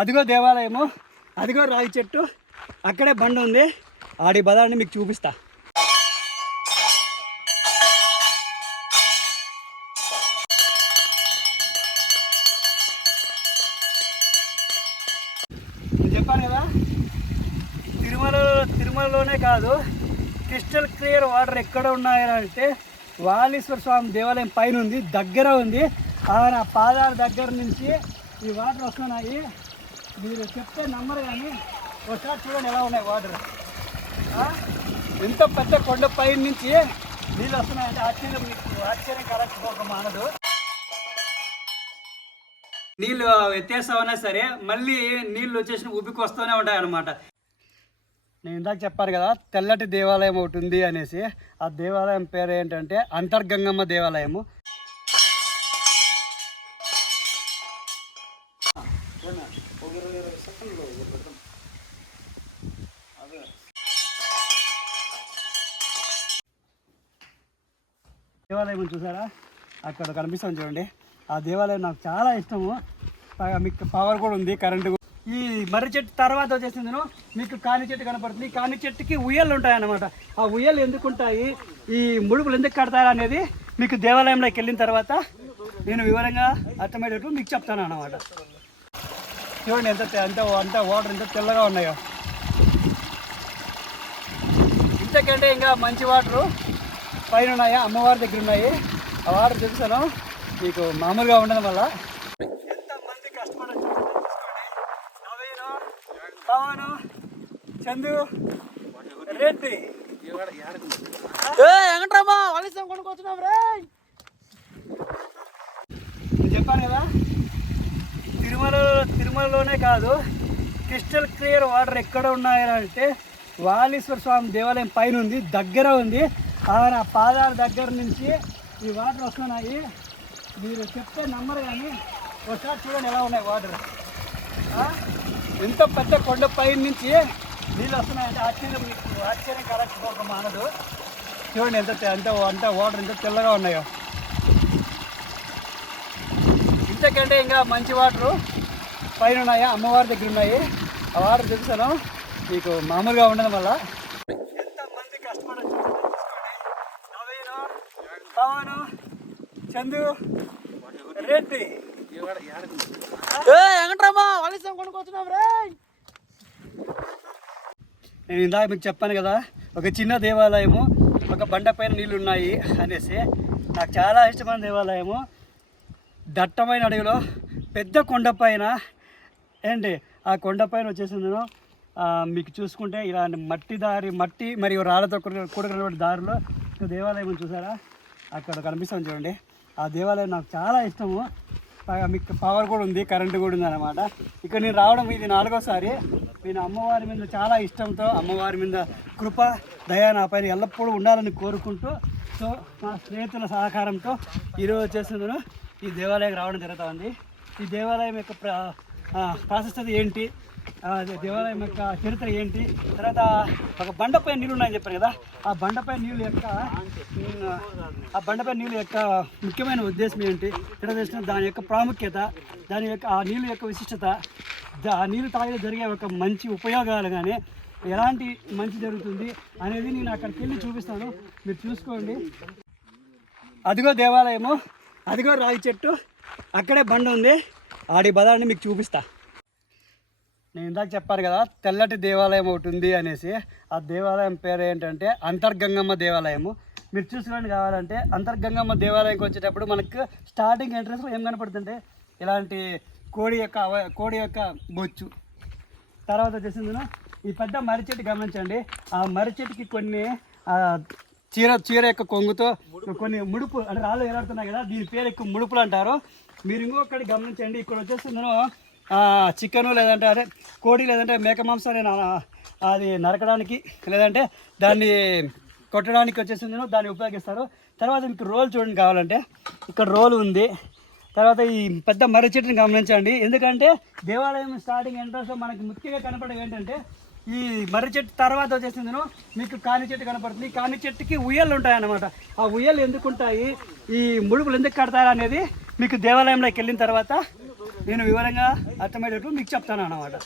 అదిగో దేవాలయము, అదిగో రాగి చెట్టు, అక్కడే బండి ఉంది. ఆడి బదాన్ని మీకు చూపిస్తా. నేను చెప్పాను కదా, తిరుమలలోనే కాదు, క్రిస్టల్ క్లియర్ వాటర్ ఎక్కడ ఉన్నాయంటే వాలీశ్వర స్వామి దేవాలయం పైన ఉంది, దగ్గర ఉంది. ఆయన పాదాల దగ్గర నుంచి ఈ వాటర్ వస్తున్నాయి. మీరు చెప్తే నమ్మరు, కానీ ఒకసారి చూడండి ఎలా ఉన్నాయి వాటర్. ఎంత పెద్ద కొండ పైన నుంచి నీళ్ళు వస్తున్నాయంటే ఆశ్చర్యం కలగకపోక మానదు. నీళ్ళు ఎత్తేస్తామన్నా సరే మళ్ళీ నీళ్ళు వచ్చేసిన ఉబ్బికి వస్తూనే ఉంటాయి అన్నమాట. నేను ఇందాక చెప్పాను కదా, తెల్లటి దేవాలయం ఒకటి ఉంది అనేసి. ఆ దేవాలయం పేరు ఏంటంటే అంతర్గంగమ్మ దేవాలయము. దేవాలయం చూసారా, అక్కడ కనిపిస్తుంది చూడండి. ఆ దేవాలయం నాకు చాలా ఇష్టము. మీకు పవర్ కూడా ఉంది, కరెంటు. ఈ మర్రి చెట్టు తర్వాత వచ్చేసింది మీకు కాని చెట్టు కనపడుతుంది. ఈ కాని చెట్టుకి ఉయ్యలు ఉంటాయన్నమాట. ఆ ఉయ్యలు ఎందుకు ఉంటాయి, ఈ ముడుపులు ఎందుకు కడతారు అనేది మీకు దేవాలయంలోకి వెళ్ళిన తర్వాత నేను వివరంగా అర్థమయ్యేటట్టు మీకు చెప్తాను అన్నమాట. చూడండి అంత వాటర్ ఎంత తెల్లగా ఉన్నాయో. ఇంతకంటే ఇంకా మంచి వాటరు పైన ఉన్నాయా, అమ్మవారి దగ్గర ఉన్నాయి. ఆ వాటర్ చూపిస్తాను మీకు. మామూలుగా ఉండడం వల్ల ఎంతమంది కష్టపడచ్చు. నవీను, పవను, చందు, రెడ్డి నేను చెప్పాను కదా, తిరుమలలోనే కాదు, క్రిస్టల్ క్లియర్ వాటర్ ఎక్కడ ఉన్నాయంటే వాలీశ్వర స్వామి దేవాలయం పైన ఉంది, దగ్గర ఉంది. ఆయన పాదాల దగ్గర నుంచి ఈ వాటర్ వస్తున్నాయి. మీరు చెప్తే నమ్మరు, కానీ ఒకసారి చూడండి ఎలా ఉన్నాయి వాటర్. ఎంత పెద్ద కొండ పైన నుంచి నీళ్ళు వస్తున్నాయంటే ఆశ్చర్యం కలగకపోక మానదు. చూడండి అంత వాటర్ ఎంత తెల్లగా ఉన్నాయో. ఇంతకంటే ఇంకా మంచి వాటరు పైన ఉన్నాయా, అమ్మవారి దగ్గర ఉన్నాయి. ఆ వాటర్ చూపిస్తాను మీకు. మామూలుగా ఉండడం వల్ల ఎంతమంది కష్టపడచ్చు. నవీను, పవను, చందు, రెడ్డి నేను ఇందాక మీకు చెప్పాను కదా, ఒక చిన్న దేవాలయము, ఒక బండ పైన నీళ్ళు ఉన్నాయి అనేసి. నాకు చాలా ఇష్టమైన దేవాలయము. దట్టమైన అడవిలో పెద్ద కొండపైన ఏంటి, ఆ కొండపైన వచ్చేసింది మీకు చూసుకుంటే ఇలా మట్టి మరియు రాళ్ళతో కూడుకున్నటువంటి దారిలో దేవాలయం చూసారా, అక్కడ కనిపిస్తుంది చూడండి. ఆ దేవాలయం నాకు చాలా ఇష్టము. మీకు పవర్ కూడా ఉంది, కరెంటు కూడా ఉంది అన్నమాట. ఇక్కడ నేను రావడం ఇది 4వసారి. నేను అమ్మవారి మీద చాలా ఇష్టంతో, అమ్మవారి మీద కృప దయ నా పైన ఎల్లప్పుడూ ఉండాలని కోరుకుంటూ, సో నా స్నేహితుల సహకారంతో ఈరోజు వచ్చేసిందను ఈ దేవాలయం రావడం జరుగుతుంది. ఈ దేవాలయం యొక్క ప్రాశస్త్యత ఏంటి, దేవాలయం యొక్క చరిత్ర ఏంటి, తర్వాత ఒక బండపై నీళ్ళు ఉన్నాయని చెప్పారు కదా, ఆ బండపై నీళ్ళు యొక్క ముఖ్యమైన ఉద్దేశం ఏంటి, ఇక్కడ చేసిన దాని యొక్క ప్రాముఖ్యత, దాని యొక్క ఆ నీళ్ళు యొక్క విశిష్టత, ఆ నీళ్ళు తాగితే జరిగే ఒక మంచి ఉపయోగాలు, కానీ ఎలాంటి మంచి జరుగుతుంది అనేది నేను అక్కడికి వెళ్ళి చూపిస్తాను. మీరు చూసుకోండి. అదిగో దేవాలయము, అదిగో రాగి చెట్టు, అక్కడే బండి ఉంది. ఆడి బదాన్ని మీకు చూపిస్తా. నేను ఇందాక చెప్పాను కదా, తెల్లటి దేవాలయం ఒకటి ఉంది అనేసి. ఆ దేవాలయం పేరు ఏంటంటే అంతర్గంగమ్మ దేవాలయము. మీరు చూసుకోండి. కావాలంటే అంతర్గంగమ్మ దేవాలయంకి వచ్చేటప్పుడు మనకు స్టార్టింగ్ ఎంట్రన్స్లో ఏం కనపడుతుంటే ఇలాంటి కోడి యొక్క బొచ్చు. తర్వాత వచ్చేసింది ఈ పెద్ద మర్రి చెట్టు గమనించండి. ఆ మర్రి చెట్టుకి కొన్ని చీర యొక్క కొంగుతో కొన్ని ముడుపు అంటే రాళ్ళు ఏలాడుతున్నాయి కదా, దీని పేరు ఎక్కువ ముడుపులు అంటారు. మీరు ఇంకొకటి గమనించండి. ఇక్కడ వచ్చేస్తుందో చికెను, లేదంటే అదే కోడి, లేదంటే మేక మాంసాన్ని అది నరకడానికి, లేదంటే దాన్ని కొట్టడానికి వచ్చేసిందో దాన్ని ఉపయోగిస్తారు. తర్వాత మీకు రోల్ చూడండి. కావాలంటే ఇక్కడ రోల్ ఉంది. తర్వాత ఈ పెద్ద మర్రి చెట్టుని గమనించండి. ఎందుకంటే దేవాలయం స్టార్టింగ్ ఎంట్రన్స్లో మనకి ముఖ్యంగా కనపడేది ఏంటంటే ఈ మర్రి చెట్టు తర్వాత వచ్చేసిందో మీకు కాని చెట్టు కనపడుతుంది. ఈ కాని చెట్టుకి ఉయ్యలు ఉంటాయన్నమాట. ఆ ఉయ్యలు ఎందుకు ఉంటాయి, ఈ ముడుపులు ఎందుకు కడతారు అనేది మీకు దేవాలయంలోకి వెళ్ళిన తర్వాత నేను వివరంగా అర్థమయ్యేటట్టు మీకు చెప్తాను అన్నమాట.